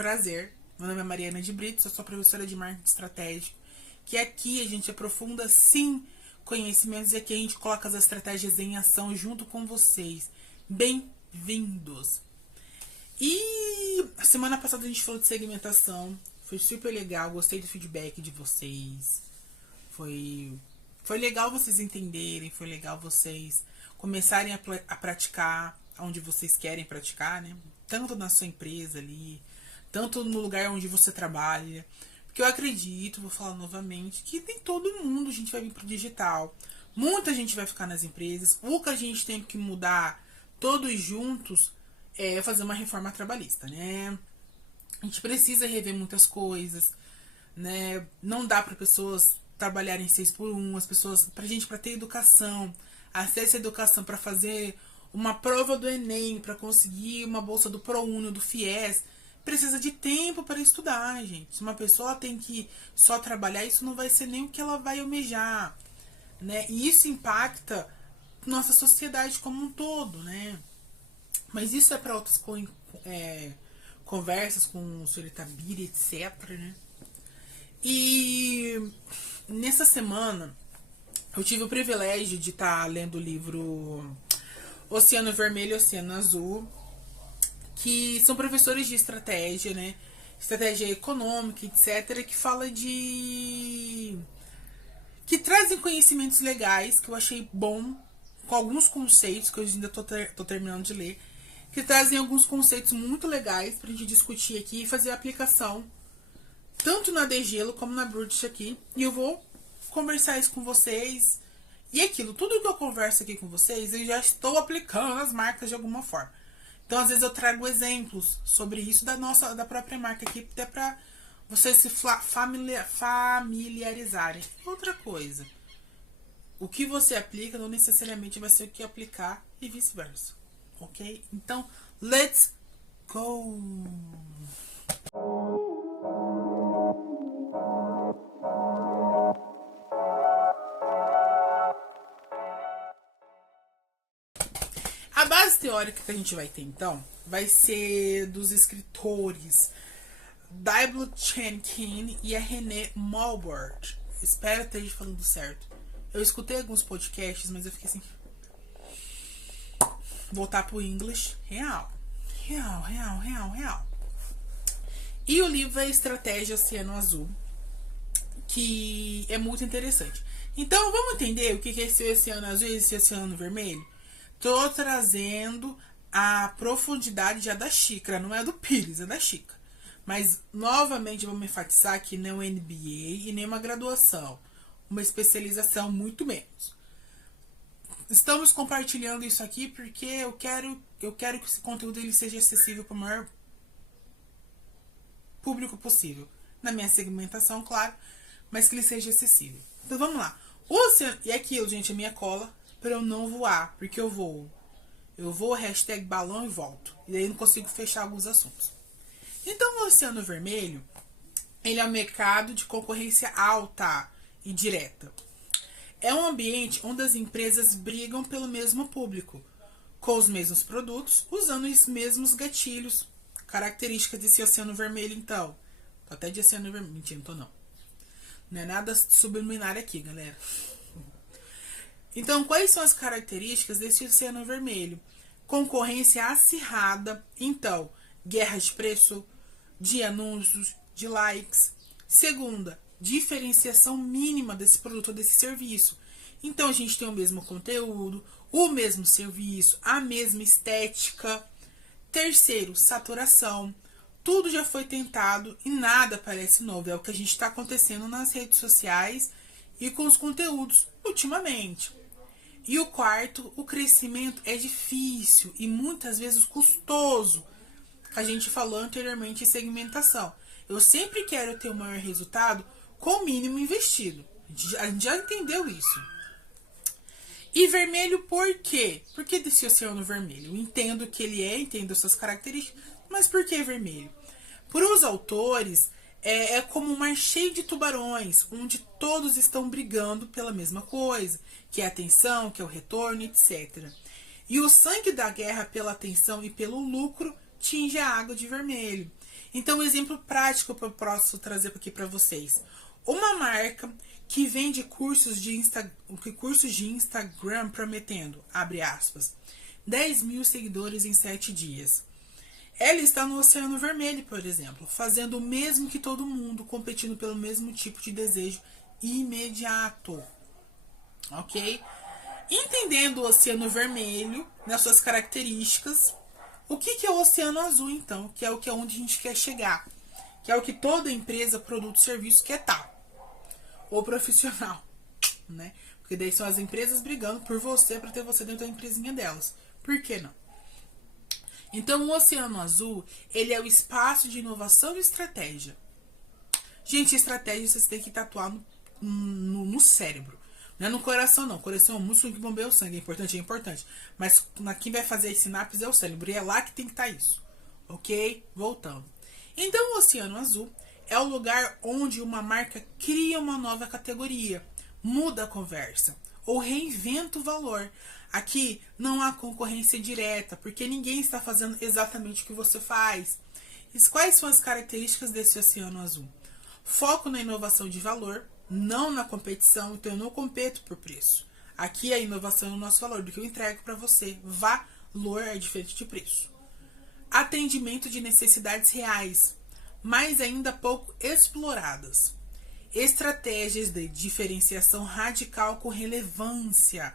Prazer, meu nome é Mariana de Brito, eu sou professora de marketing estratégico, que aqui a gente aprofunda sim conhecimentos e aqui a gente coloca as estratégias em ação junto com vocês. Bem-vindos! E a semana passada a gente falou de segmentação, foi super legal, gostei do feedback de vocês, foi legal vocês entenderem, foi legal vocês começarem a praticar onde vocês querem praticar, né? Tanto na sua empresa ali, tanto no lugar onde você trabalha. Porque eu acredito, vou falar novamente, que nem todo mundo a gente vai vir pro digital. Muita gente vai ficar nas empresas. O que a gente tem que mudar todos juntos é fazer uma reforma trabalhista, né? A gente precisa rever muitas coisas, né? Não dá para pessoas trabalharem 6x1, as pessoas, pra ter educação, acesso à educação para fazer uma prova do Enem, para conseguir uma bolsa do ProUni, do FIES, precisa de tempo para estudar, gente. Se uma pessoa tem que só trabalhar, isso não vai ser nem o que ela vai almejar, né? E isso impacta nossa sociedade como um todo, né? Mas isso é para outras conversas com o Sr. Itabira, etc, né? E nessa semana eu tive o privilégio de estar lendo o livro Oceano Vermelho e Oceano Azul, que são professores de estratégia, né? Estratégia econômica, etc, que fala de... que trazem conhecimentos legais, que eu achei bom, com alguns conceitos, que eu ainda tô terminando de ler, que trazem alguns conceitos muito legais pra gente discutir aqui e fazer a aplicação, tanto na Degelo como na Brutish aqui. E eu vou conversar isso com vocês. E aquilo, tudo que eu converso aqui com vocês, eu já estou aplicando nas marcas de alguma forma. Então, às vezes, eu trago exemplos sobre isso da própria marca aqui, até para vocês se familiarizarem. Outra coisa, o que você aplica não necessariamente vai ser o que aplicar e vice-versa. Ok? Então, let's go! A base teórica que a gente vai ter, então, vai ser dos escritores Daiblot Chen e a René Malbert. Espero que esteja falando certo. Eu escutei alguns podcasts, mas eu fiquei assim... voltar pro English. Real. E o livro é Estratégia Oceano Azul, que é muito interessante. Então, vamos entender o que é esse Oceano Azul e esse Oceano Vermelho? Tô trazendo a profundidade já da xícara, não é do Pires, é da xícara. Mas, novamente, vamos enfatizar que não é MBA e nem uma graduação. Uma especialização, muito menos. Estamos compartilhando isso aqui porque eu quero que esse conteúdo ele seja acessível para o maior público possível. Na minha segmentação, claro, mas que ele seja acessível. Então, vamos lá. E aquilo, gente, é minha cola para eu não voar, porque eu vou, hashtag balão e volto. E aí eu não consigo fechar alguns assuntos. Então, o Oceano Vermelho, ele é um mercado de concorrência alta e direta. É um ambiente onde as empresas brigam pelo mesmo público, com os mesmos produtos, usando os mesmos gatilhos. Características desse Oceano Vermelho, então. Tô até de Oceano Vermelho. Mentira, não tô não. Não é nada subliminar aqui, galera. Então, quais são as características desse Oceano Vermelho? Concorrência acirrada. Então, guerra de preço, de anúncios, de likes. Segunda, diferenciação mínima desse produto ou desse serviço. Então, a gente tem o mesmo conteúdo, o mesmo serviço, a mesma estética. Terceiro, saturação. Tudo já foi tentado e nada parece novo. É o que a gente está acontecendo nas redes sociais e com os conteúdos ultimamente. E o quarto, o crescimento é difícil e muitas vezes custoso. A gente falou anteriormente em segmentação. Eu sempre quero ter o maior resultado com o mínimo investido. A gente já entendeu isso. E vermelho por quê? Por que desse Oceano Vermelho? Eu entendo que ele entendo suas características, mas por que vermelho? Para os autores, é como um mar cheio de tubarões, onde todos estão brigando pela mesma coisa, que é a atenção, que é o retorno, etc. E o sangue da guerra pela atenção e pelo lucro tinge a água de vermelho. Então, um exemplo prático que eu posso trazer aqui para vocês. Uma marca que vende cursos de Instagram prometendo, abre aspas, 10 mil seguidores em 7 dias. Ela está no Oceano Vermelho, por exemplo, fazendo o mesmo que todo mundo, competindo pelo mesmo tipo de desejo imediato. Ok? Entendendo o Oceano Vermelho, nas suas características, o que é o Oceano Azul, então? Que é onde a gente quer chegar. Que é o que toda empresa, produto, serviço quer estar. Ou profissional, né? Porque daí são as empresas brigando por você para ter você dentro da empresinha delas. Por que não? Então, o Oceano Azul, ele é o espaço de inovação e estratégia. Gente, estratégia vocês têm que tatuar no cérebro. Não é no coração, não. O coração é um músculo que bombeia o sangue. É importante. Mas quem vai fazer as sinapses é o cérebro. E é lá que tem que estar isso. Ok? Voltando. Então, o Oceano Azul é o lugar onde uma marca cria uma nova categoria, muda a conversa ou reinventa o valor. Aqui não há concorrência direta, porque ninguém está fazendo exatamente o que você faz. E quais são as características desse Oceano Azul? Foco na inovação de valor, não na competição, então eu não competo por preço. Aqui a inovação é o nosso valor, do que eu entrego para você. Valor é diferente de preço. Atendimento de necessidades reais, mas ainda pouco exploradas. Estratégias de diferenciação radical com relevância.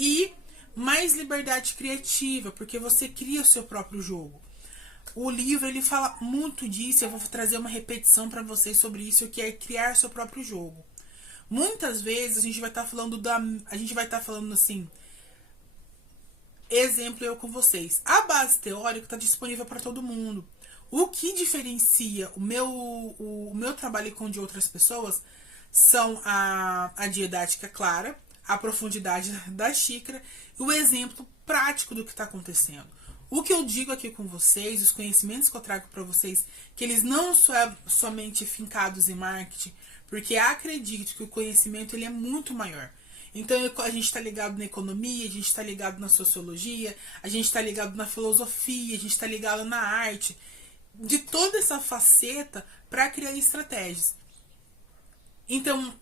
E mais liberdade criativa, porque você cria o seu próprio jogo. O livro ele fala muito disso, eu vou trazer uma repetição para vocês sobre isso, que é criar seu próprio jogo. Muitas vezes a gente vai estar falando assim, exemplo eu com vocês. A base teórica está disponível para todo mundo. O que diferencia o meu trabalho com o de outras pessoas são a didática clara, a profundidade da xícara e o exemplo prático do que está acontecendo. O que eu digo aqui com vocês, os conhecimentos que eu trago para vocês, que eles não são somente fincados em marketing, porque acredito que o conhecimento ele é muito maior. Então a gente está ligado na economia, a gente está ligado na sociologia, a gente está ligado na filosofia, a gente está ligado na arte, de toda essa faceta para criar estratégias. Então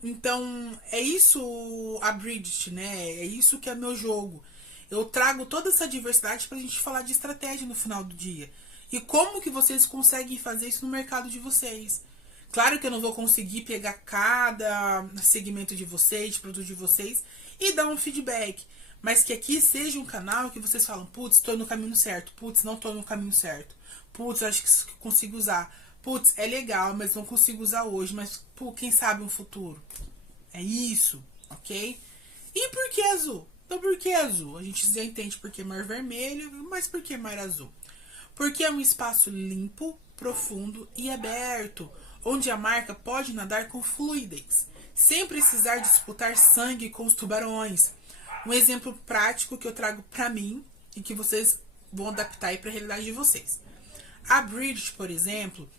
é isso a Bridget, né? É isso que é meu jogo. Eu trago toda essa diversidade para a gente falar de estratégia no final do dia. E como que vocês conseguem fazer isso no mercado de vocês. Claro que eu não vou conseguir pegar cada segmento de vocês, de produto de vocês, e dar um feedback. Mas que aqui seja um canal que vocês falam, putz, estou no caminho certo. Putz, não estou no caminho certo. Putz, acho que isso consigo usar. Putz, é legal, mas não consigo usar hoje. Mas, pô, quem sabe um futuro. É isso, ok? E por que azul? Então, por que azul? A gente já entende por que mar vermelho, mas por que mar azul? Porque é um espaço limpo, profundo e aberto, onde a marca pode nadar com fluidez, sem precisar disputar sangue com os tubarões. Um exemplo prático que eu trago para mim e que vocês vão adaptar aí para a realidade de vocês. A Bridget, por exemplo,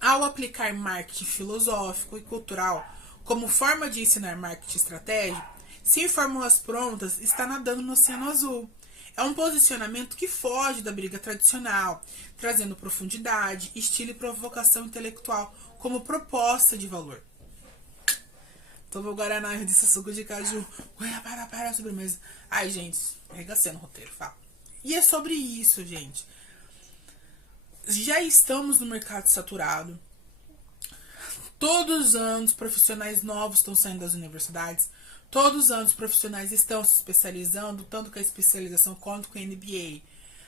ao aplicar marketing filosófico e cultural como forma de ensinar marketing estratégico, sem fórmulas prontas, está nadando no Oceano Azul. É um posicionamento que foge da briga tradicional, trazendo profundidade, estilo e provocação intelectual como proposta de valor. Toma o Guaraná desse suco de caju. Para a sobremesa. Ai, gente, arregacei no roteiro, fala. E é sobre isso, gente. Já estamos no mercado saturado. Todos os anos, profissionais novos estão saindo das universidades. Todos os anos, profissionais estão se especializando, tanto com a especialização quanto com a MBA.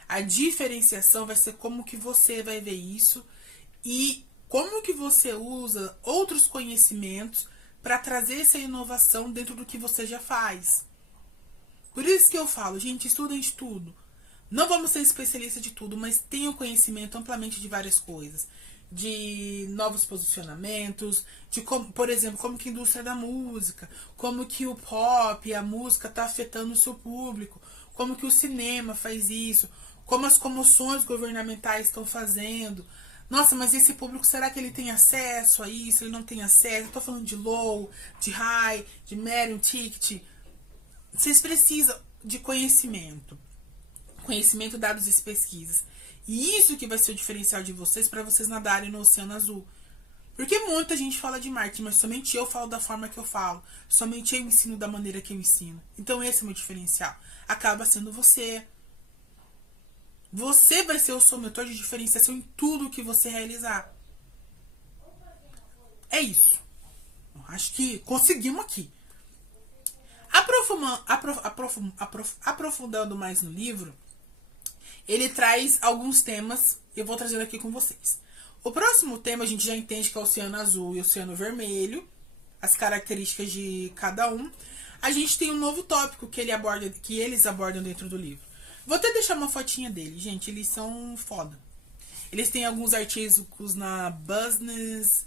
A diferenciação vai ser como que você vai ver isso e como que você usa outros conhecimentos para trazer essa inovação dentro do que você já faz. Por isso que eu falo, gente, estudem de tudo. Não vamos ser especialistas de tudo, mas tenham conhecimento amplamente de várias coisas. De novos posicionamentos, de como, por exemplo, como que a indústria da música, como que o pop, a música está afetando o seu público, como que o cinema faz isso, como as comoções governamentais estão fazendo. Nossa, mas esse público, será que ele tem acesso a isso? Ele não tem acesso? Eu tô falando de low, de high, de medium ticket. Vocês precisam de conhecimento. Conhecimento, dados e pesquisas. E isso que vai ser o diferencial de vocês para vocês nadarem no oceano azul. Porque muita gente fala de marketing, mas somente eu falo da forma que eu falo. Somente eu ensino da maneira que eu ensino. Então esse é o meu diferencial. Acaba sendo você. Você vai ser o seu motor de diferenciação em tudo que você realizar. É isso. Acho que conseguimos aqui. Aprofundando mais no livro, ele traz alguns temas. Eu vou trazendo aqui com vocês. O próximo tema a gente já entende que é o oceano azul e o oceano vermelho, as características de cada um. A gente tem um novo tópico que eles abordam dentro do livro. Vou até deixar uma fotinha dele, gente, eles são foda. Eles têm alguns artigos na Business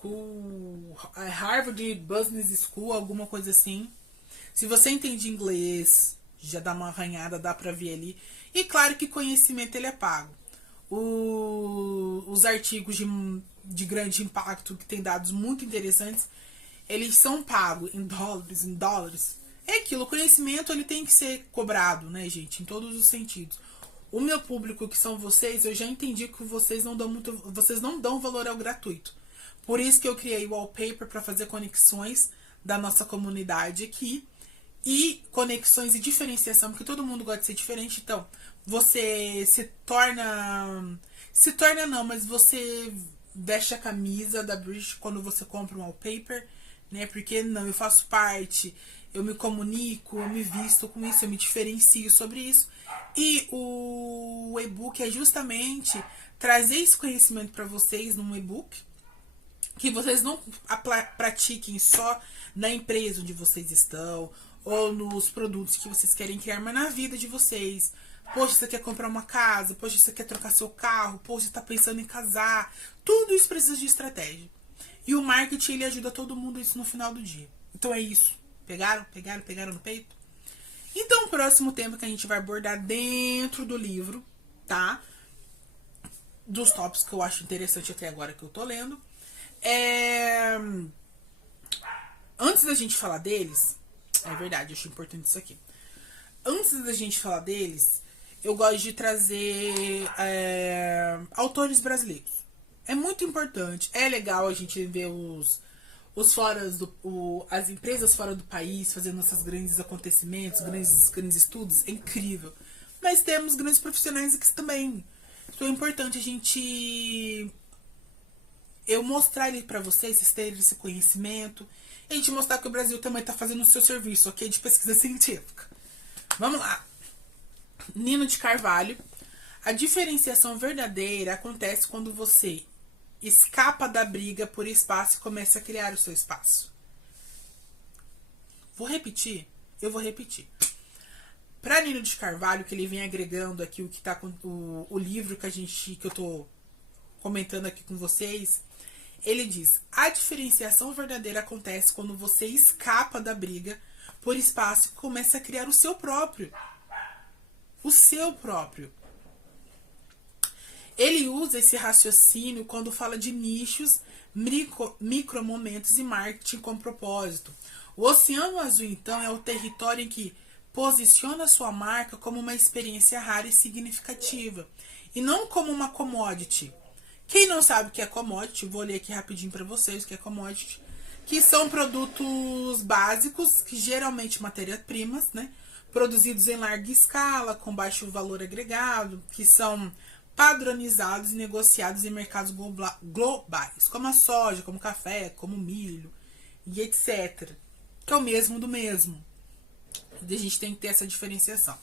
School, Harvard Business School, alguma coisa assim. Se você entende inglês, já dá uma arranhada, dá pra ver ali. E claro que conhecimento ele é pago. Os artigos de grande impacto, que tem dados muito interessantes, eles são pagos em dólares. É aquilo, o conhecimento ele tem que ser cobrado, né, gente? Em todos os sentidos. O meu público, que são vocês, eu já entendi que vocês não dão valor ao gratuito. Por isso que eu criei o wallpaper para fazer conexões da nossa comunidade aqui. E conexões e diferenciação, porque todo mundo gosta de ser diferente. Então, você se torna não, mas você veste a camisa da Bridge quando você compra um wallpaper, né? Porque não, eu faço parte, eu me comunico, eu me visto com isso, eu me diferencio sobre isso. E o e-book é justamente trazer esse conhecimento para vocês num e-book, que vocês não pratiquem só na empresa onde vocês estão, ou nos produtos que vocês querem criar, mas na vida de vocês. Poxa, você quer comprar uma casa, poxa, você quer trocar seu carro, poxa, você tá pensando em casar. Tudo isso precisa de estratégia. E o marketing, ele ajuda todo mundo isso no final do dia. Então é isso. Pegaram no peito? Então o próximo tema que a gente vai abordar dentro do livro, tá? Dos tópicos que eu acho interessante até agora que eu tô lendo. Antes da gente falar deles, é verdade, eu acho importante isso aqui. Antes da gente falar deles, eu gosto de trazer autores brasileiros. É muito importante, é legal a gente ver as empresas fora do país fazendo esses grandes acontecimentos, grandes estudos, é incrível. Mas temos grandes profissionais aqui também. Então é importante eu mostrar ele pra vocês terem esse conhecimento. E a gente mostrar que o Brasil também tá fazendo o seu serviço, ok? De pesquisa científica. Vamos lá. Nino de Carvalho. A diferenciação verdadeira acontece quando você escapa da briga por espaço e começa a criar o seu espaço. Eu vou repetir. Para Nino de Carvalho, que ele vem agregando aqui o que tá com o livro que eu tô comentando aqui com vocês, ele diz: a diferenciação verdadeira acontece quando você escapa da briga por espaço e começa a criar o seu próprio. O seu próprio. Ele usa esse raciocínio quando fala de nichos, micromomentos e marketing com propósito. O Oceano Azul, então, é o território em que posiciona sua marca como uma experiência rara e significativa, e não como uma commodity. Quem não sabe o que é commodity, vou ler aqui rapidinho para vocês o que é commodity, que são produtos básicos, que geralmente matérias-primas, né, produzidos em larga escala, com baixo valor agregado, que são padronizados e negociados em mercados globais, como a soja, como o café, como o milho, e etc. Que é o mesmo do mesmo. E a gente tem que ter essa diferenciação.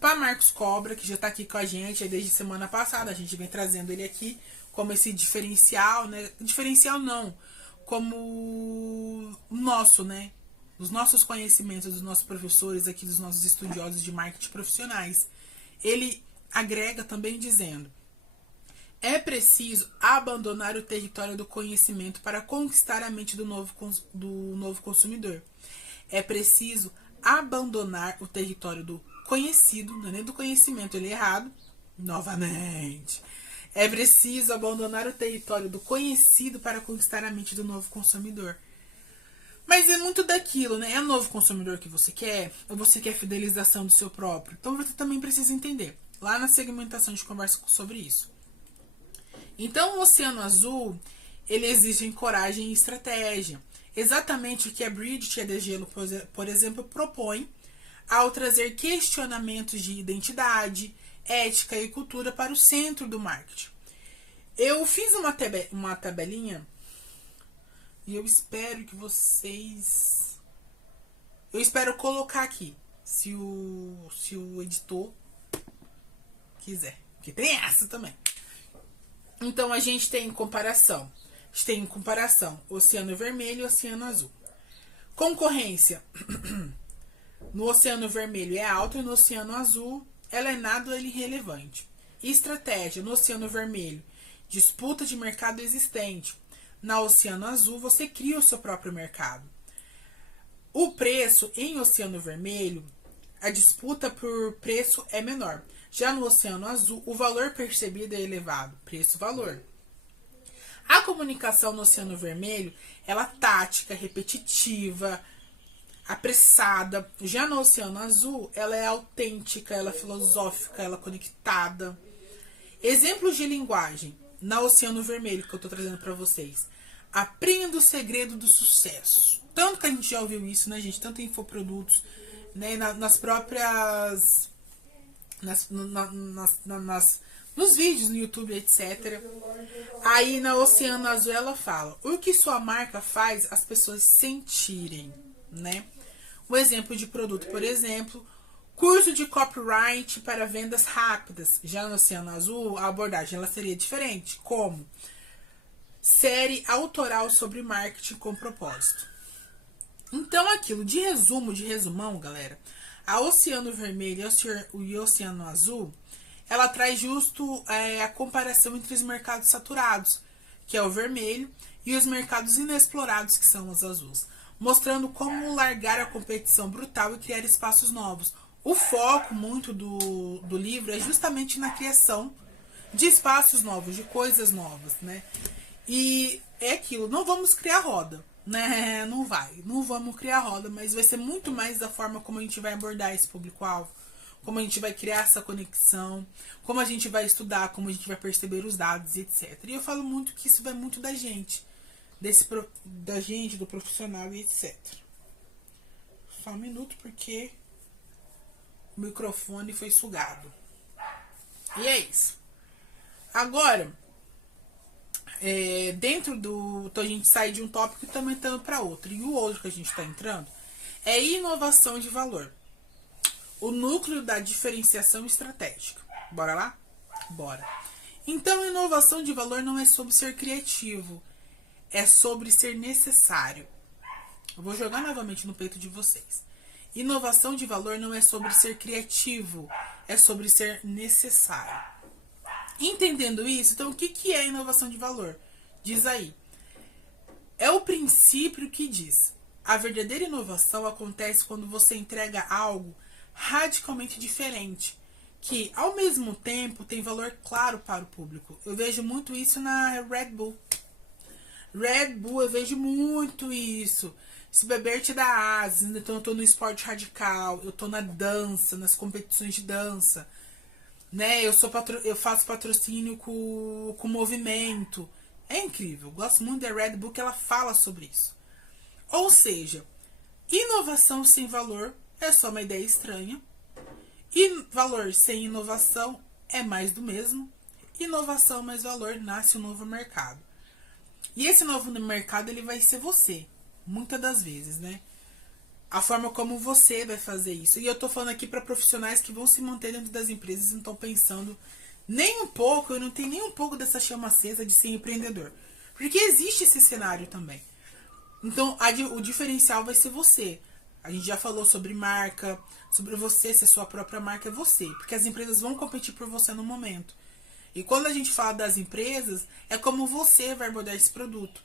Para Marcos Cobra, que já está aqui com a gente desde semana passada, a gente vem trazendo ele aqui como esse diferencial, né? Diferencial não, como o nosso, né? Os nossos conhecimentos dos nossos professores aqui, dos nossos estudiosos de marketing profissionais. Ele agrega também dizendo: é preciso abandonar o território do conhecimento para conquistar a mente do novo consumidor. É preciso abandonar o território do conhecido, não é nem do conhecimento, ele é errado, novamente. É preciso abandonar o território do conhecido para conquistar a mente do novo consumidor. Mas é muito daquilo, né? É o novo consumidor que você quer? Ou você quer fidelização do seu próprio? Então você também precisa entender. Lá na segmentação a gente conversa sobre isso. Então o Oceano Azul, ele exige coragem e estratégia. Exatamente o que a Bridget e a Degelo, por exemplo, propõe ao trazer questionamentos de identidade, ética e cultura para o centro do marketing. Eu fiz uma tabelinha e eu espero que vocês... Eu espero colocar aqui, se o editor quiser. Porque tem essa também. Então a gente tem comparação. A gente tem comparação Oceano Vermelho e Oceano Azul. Concorrência no Oceano Vermelho é alta e no Oceano Azul ela é nada irrelevante. Estratégia no Oceano Vermelho, disputa de mercado existente. Na Oceano Azul você cria o seu próprio mercado. O preço em Oceano Vermelho, a disputa por preço é menor. Já no Oceano Azul, o valor percebido é elevado. Preço-valor. A comunicação no Oceano Vermelho, ela é tática, repetitiva, apressada. Já no Oceano Azul, ela é autêntica, ela é filosófica, ela é conectada. Exemplos de linguagem. Na Oceano Vermelho, que eu estou trazendo para vocês. Aprenda o segredo do sucesso. Tanto que a gente já ouviu isso, né, gente? Tanto em infoprodutos, né, nas próprias... nos vídeos no YouTube, etc. Aí na Oceano Azul ela fala: o que sua marca faz as pessoas sentirem, né? Um exemplo de produto, por exemplo, curso de copyright para vendas rápidas. Já no Oceano Azul, a abordagem ela seria diferente, como série autoral sobre marketing com propósito. Então aquilo, de resumão, galera, a Oceano Vermelho e o Oceano Azul, ela traz justo a comparação entre os mercados saturados, que é o vermelho, e os mercados inexplorados, que são os azuis, mostrando como largar a competição brutal e criar espaços novos. O foco muito do livro é justamente na criação de espaços novos, de coisas novas, né? E é aquilo, não vamos criar roda, né? Não vamos criar roda, mas vai ser muito mais da forma como a gente vai abordar esse público-alvo, como a gente vai criar essa conexão, como a gente vai estudar, como a gente vai perceber os dados, etc. E eu falo muito que isso vai muito da gente, do profissional e etc. Só um minuto, porque o microfone foi sugado. E é isso. Agora, dentro do... Então a gente sai de um tópico e também entrando para outro. E o outro que a gente está entrando é inovação de valor. O núcleo da diferenciação estratégica. Bora lá? Bora. Então, inovação de valor não é sobre ser criativo. É sobre ser necessário. Eu vou jogar novamente no peito de vocês. Inovação de valor não é sobre ser criativo. É sobre ser necessário. Entendendo isso, então o que é inovação de valor? Diz aí. É o princípio que diz: a verdadeira inovação acontece quando você entrega algo radicalmente diferente, que ao mesmo tempo tem valor claro para o público. Eu vejo muito isso na Red Bull. Red Bull, eu vejo muito isso. Se beber te dá asas, então eu tô no esporte radical, eu tô na dança, nas competições de dança, né? Eu faço patrocínio com movimento. É incrível, eu gosto muito da Red Bull, que ela fala sobre isso. Ou seja, inovação sem valor é só uma ideia estranha. E valor sem inovação é mais do mesmo. Inovação mais valor, nasce um novo mercado. E esse novo mercado, ele vai ser você, muitas das vezes, né? A forma como você vai fazer isso. E eu tô falando aqui para profissionais que vão se manter dentro das empresas e não estão pensando nem um pouco, eu não tenho nem um pouco dessa chama acesa de ser empreendedor. Porque existe esse cenário também. Então, o diferencial vai ser você. A gente já falou sobre marca, sobre você ser sua própria marca, é você. Porque as empresas vão competir por você no momento. E quando a gente fala das empresas, é como você vai abordar esse produto.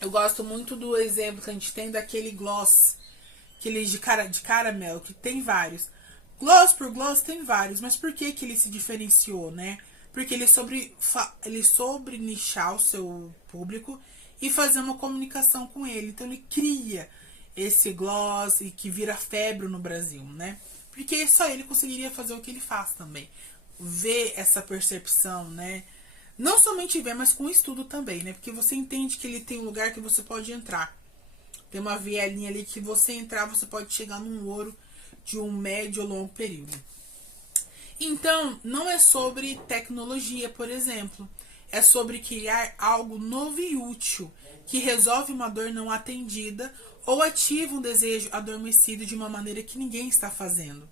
Eu gosto muito do exemplo que a gente tem daquele gloss, aquele de caramelo, que tem vários. Gloss por gloss tem vários, mas por que ele se diferenciou, né? Porque ele soube nichar o seu público e fazer uma comunicação com ele. Então ele cria esse gloss e que vira febre no Brasil, né? Porque só ele conseguiria fazer o que ele faz também. Ver essa percepção, né? Não somente ver, mas com estudo também, né? Porque você entende que ele tem um lugar que você pode entrar. Tem uma vielinha ali que você entrar, você pode chegar num ouro de um médio ou longo período. Então, não é sobre tecnologia, por exemplo. É sobre criar algo novo e útil, que resolve uma dor não atendida ou ativa um desejo adormecido de uma maneira que ninguém está fazendo.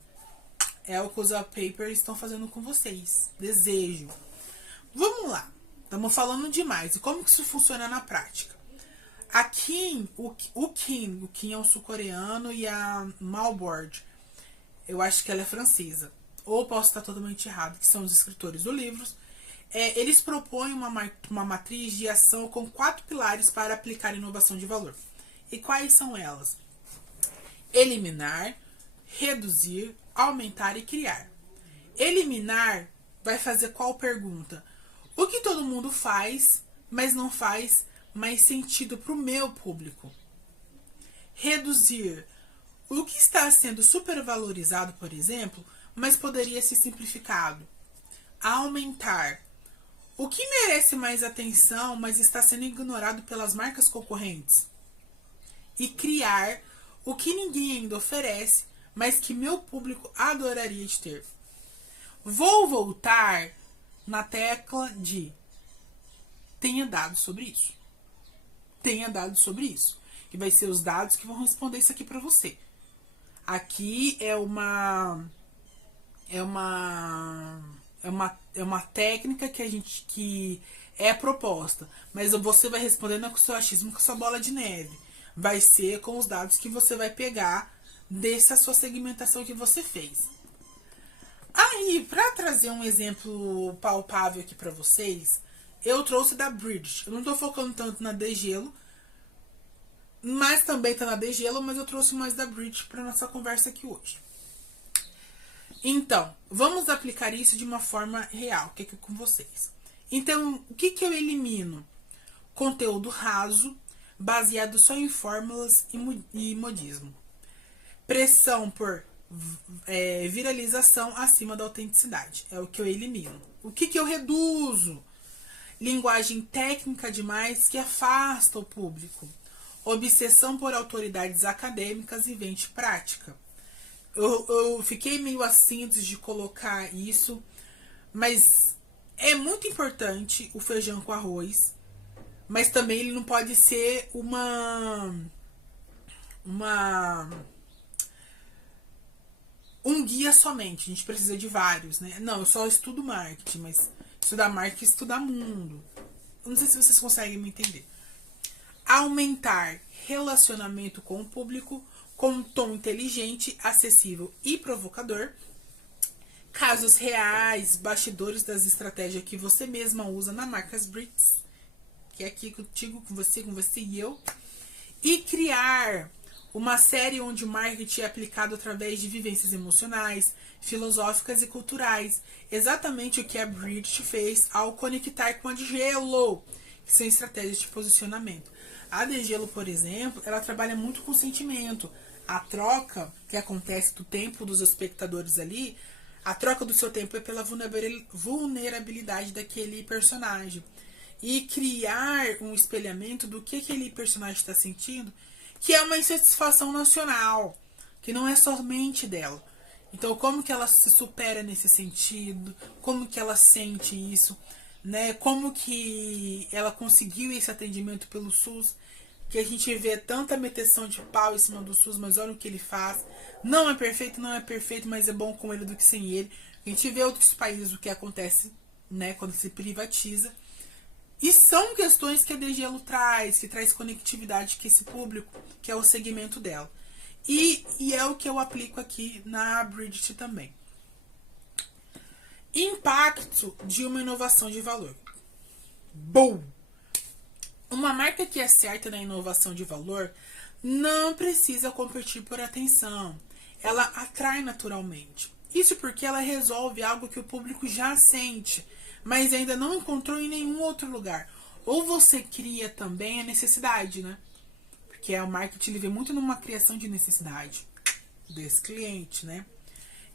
É o que os papers estão fazendo com vocês. Desejo. Vamos lá. Estamos falando demais. E como que isso funciona na prática? A Kim, o Kim é um sul-coreano e a Malboard, eu acho que ela é francesa. Ou posso estar totalmente errado, que são os escritores do livro. Eles propõem uma matriz de ação com 4 pilares para aplicar inovação de valor. E quais são elas? Eliminar, reduzir, aumentar e criar. Eliminar vai fazer qual pergunta? O que todo mundo faz, mas não faz mais sentido para o meu público? Reduzir. O que está sendo supervalorizado, por exemplo, mas poderia ser simplificado? Aumentar. O que merece mais atenção, mas está sendo ignorado pelas marcas concorrentes? E criar o que ninguém ainda oferece, mas que meu público adoraria de ter. Vou voltar na tecla de tenha dados sobre isso. Tenha dados sobre isso. Que vai ser os dados que vão responder isso aqui para você. Aqui é uma técnica que é proposta, mas você vai respondendo com o seu achismo, com a sua bola de neve. Vai ser com os dados que você vai pegar dessa sua segmentação que você fez. Aí, para trazer um exemplo palpável aqui para vocês, eu trouxe da Bridge. Eu não estou focando tanto na Degelo, mas também está na Degelo, mas eu trouxe mais da Bridge para nossa conversa aqui hoje. Então, vamos aplicar isso de uma forma real, que é com vocês. Então, o que eu elimino? Conteúdo raso, baseado só em fórmulas e modismo. Pressão por viralização acima da autenticidade. É o que eu elimino. O que eu reduzo? Linguagem técnica demais que afasta o público. Obsessão por autoridades acadêmicas e vende prática. Eu fiquei meio assim antes de colocar isso, mas é muito importante o feijão com arroz, mas também ele não pode ser um guia somente. A gente precisa de vários, né? Não, eu só estudo marketing, mas estudar marketing, estudar mundo. Eu não sei se vocês conseguem me entender. Aumentar relacionamento com o público com um tom inteligente, acessível e provocador. Casos reais, bastidores das estratégias que você mesma usa na Marcas Brits, que é aqui contigo, com você e eu. E criar uma série onde o marketing é aplicado através de vivências emocionais, filosóficas e culturais. Exatamente o que a Bridge fez ao conectar com a Degelo, que são estratégias de posicionamento. A Degelo, por exemplo, ela trabalha muito com sentimento. A troca que acontece do tempo dos espectadores ali, a troca do seu tempo é pela vulnerabilidade daquele personagem. E criar um espelhamento do que aquele personagem está sentindo, que é uma insatisfação nacional, que não é somente dela. Então, como que ela se supera nesse sentido? Como que ela sente isso? Né? Como que ela conseguiu esse atendimento pelo SUS? Que a gente vê tanta meteção de pau em cima do SUS, mas olha o que ele faz. Não é perfeito, mas é bom com ele do que sem ele. A gente vê outros países o que acontece, né, quando se privatiza. E são questões que a Degelo traz, que traz conectividade com esse público, que é o segmento dela. E é o que eu aplico aqui na Bridget também. Impacto de uma inovação de valor. Bom! Uma marca que acerta na inovação de valor não precisa competir por atenção. Ela atrai naturalmente. Isso porque ela resolve algo que o público já sente, mas ainda não encontrou em nenhum outro lugar. Ou você cria também a necessidade, né? Porque o marketing ele vê muito numa criação de necessidade desse cliente, né?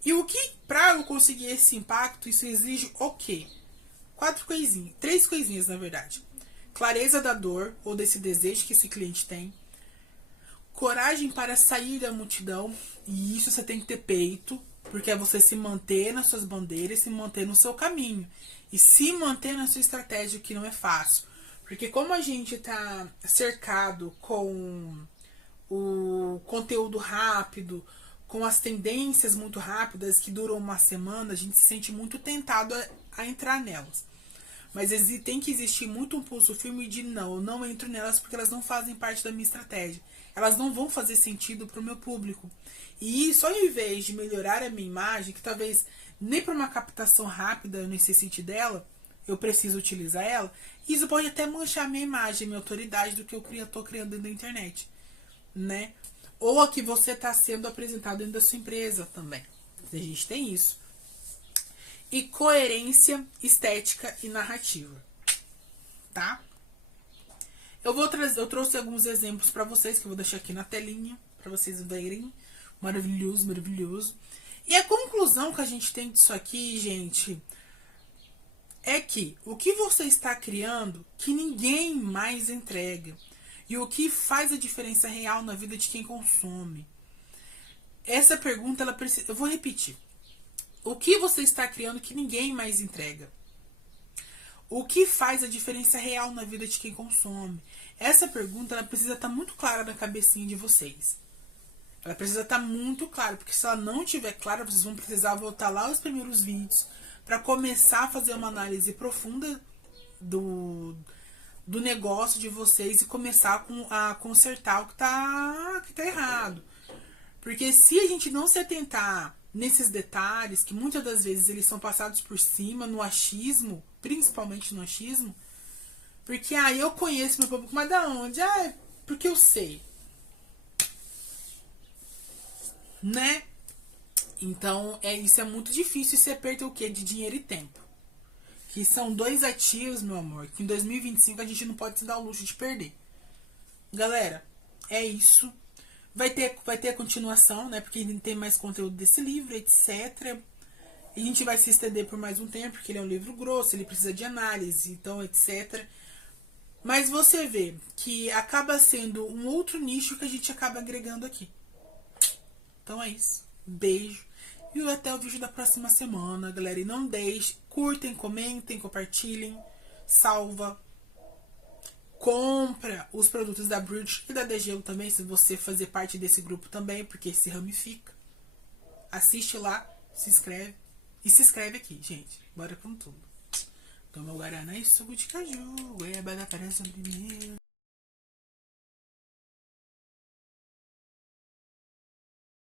E o que, para eu conseguir esse impacto, isso exige o quê? 3 coisinhas, na verdade. Clareza da dor ou desse desejo que esse cliente tem. Coragem para sair da multidão. E isso você tem que ter peito, porque é você se manter nas suas bandeiras, se manter no seu caminho. E se manter na sua estratégia, que não é fácil. Porque como a gente está cercado com o conteúdo rápido, com as tendências muito rápidas que duram uma semana, a gente se sente muito tentado a entrar nelas. Mas tem que existir muito um pulso firme de não, eu não entro nelas porque elas não fazem parte da minha estratégia. Elas não vão fazer sentido para o meu público. E isso, ao invés de melhorar a minha imagem, que talvez nem para uma captação rápida eu necessite dela, eu preciso utilizar ela, isso pode até manchar minha imagem, minha autoridade do que eu estou criando dentro da internet, né? Ou a que você está sendo apresentado dentro da sua empresa também. A gente tem isso. E coerência estética e narrativa, tá? Eu trouxe alguns exemplos para vocês que eu vou deixar aqui na telinha para vocês verem. Maravilhoso, maravilhoso. E a conclusão que a gente tem disso aqui, gente, é que o que você está criando que ninguém mais entrega. E o que faz a diferença real na vida de quem consome? Essa pergunta, ela precisa... Eu vou repetir. O que você está criando que ninguém mais entrega? O que faz a diferença real na vida de quem consome? Essa pergunta, ela precisa estar muito clara na cabecinha de vocês. Ela precisa estar muito clara, porque se ela não estiver clara, vocês vão precisar voltar lá aos primeiros vídeos para começar a fazer uma análise profunda do negócio de vocês e começar a consertar o que tá errado. Porque se a gente não se atentar nesses detalhes, que muitas das vezes eles são passados por cima, no achismo, principalmente no achismo, porque eu conheço meu público, mas da onde? Porque eu sei. Né? Então, isso é muito difícil e você perde o quê? De dinheiro e tempo. Que são 2 ativos, meu amor, que em 2025 a gente não pode se dar o luxo de perder. Galera, é isso. Vai ter a continuação, né? Porque tem mais conteúdo desse livro, etc. E a gente vai se estender por mais um tempo, porque ele é um livro grosso, ele precisa de análise, então, etc. Mas você vê que acaba sendo um outro nicho que a gente acaba agregando aqui. Então é isso. Beijo. E até o vídeo da próxima semana, galera. E não deixe, curtem, comentem, compartilhem, salva. Compra os produtos da Bridge e da Degelo também, se você fazer parte desse grupo também, porque se ramifica. Assiste lá, se inscreve. E se inscreve aqui, gente. Bora com tudo. Toma o Guaraná e suco de caju. Goiabada para sobremesa.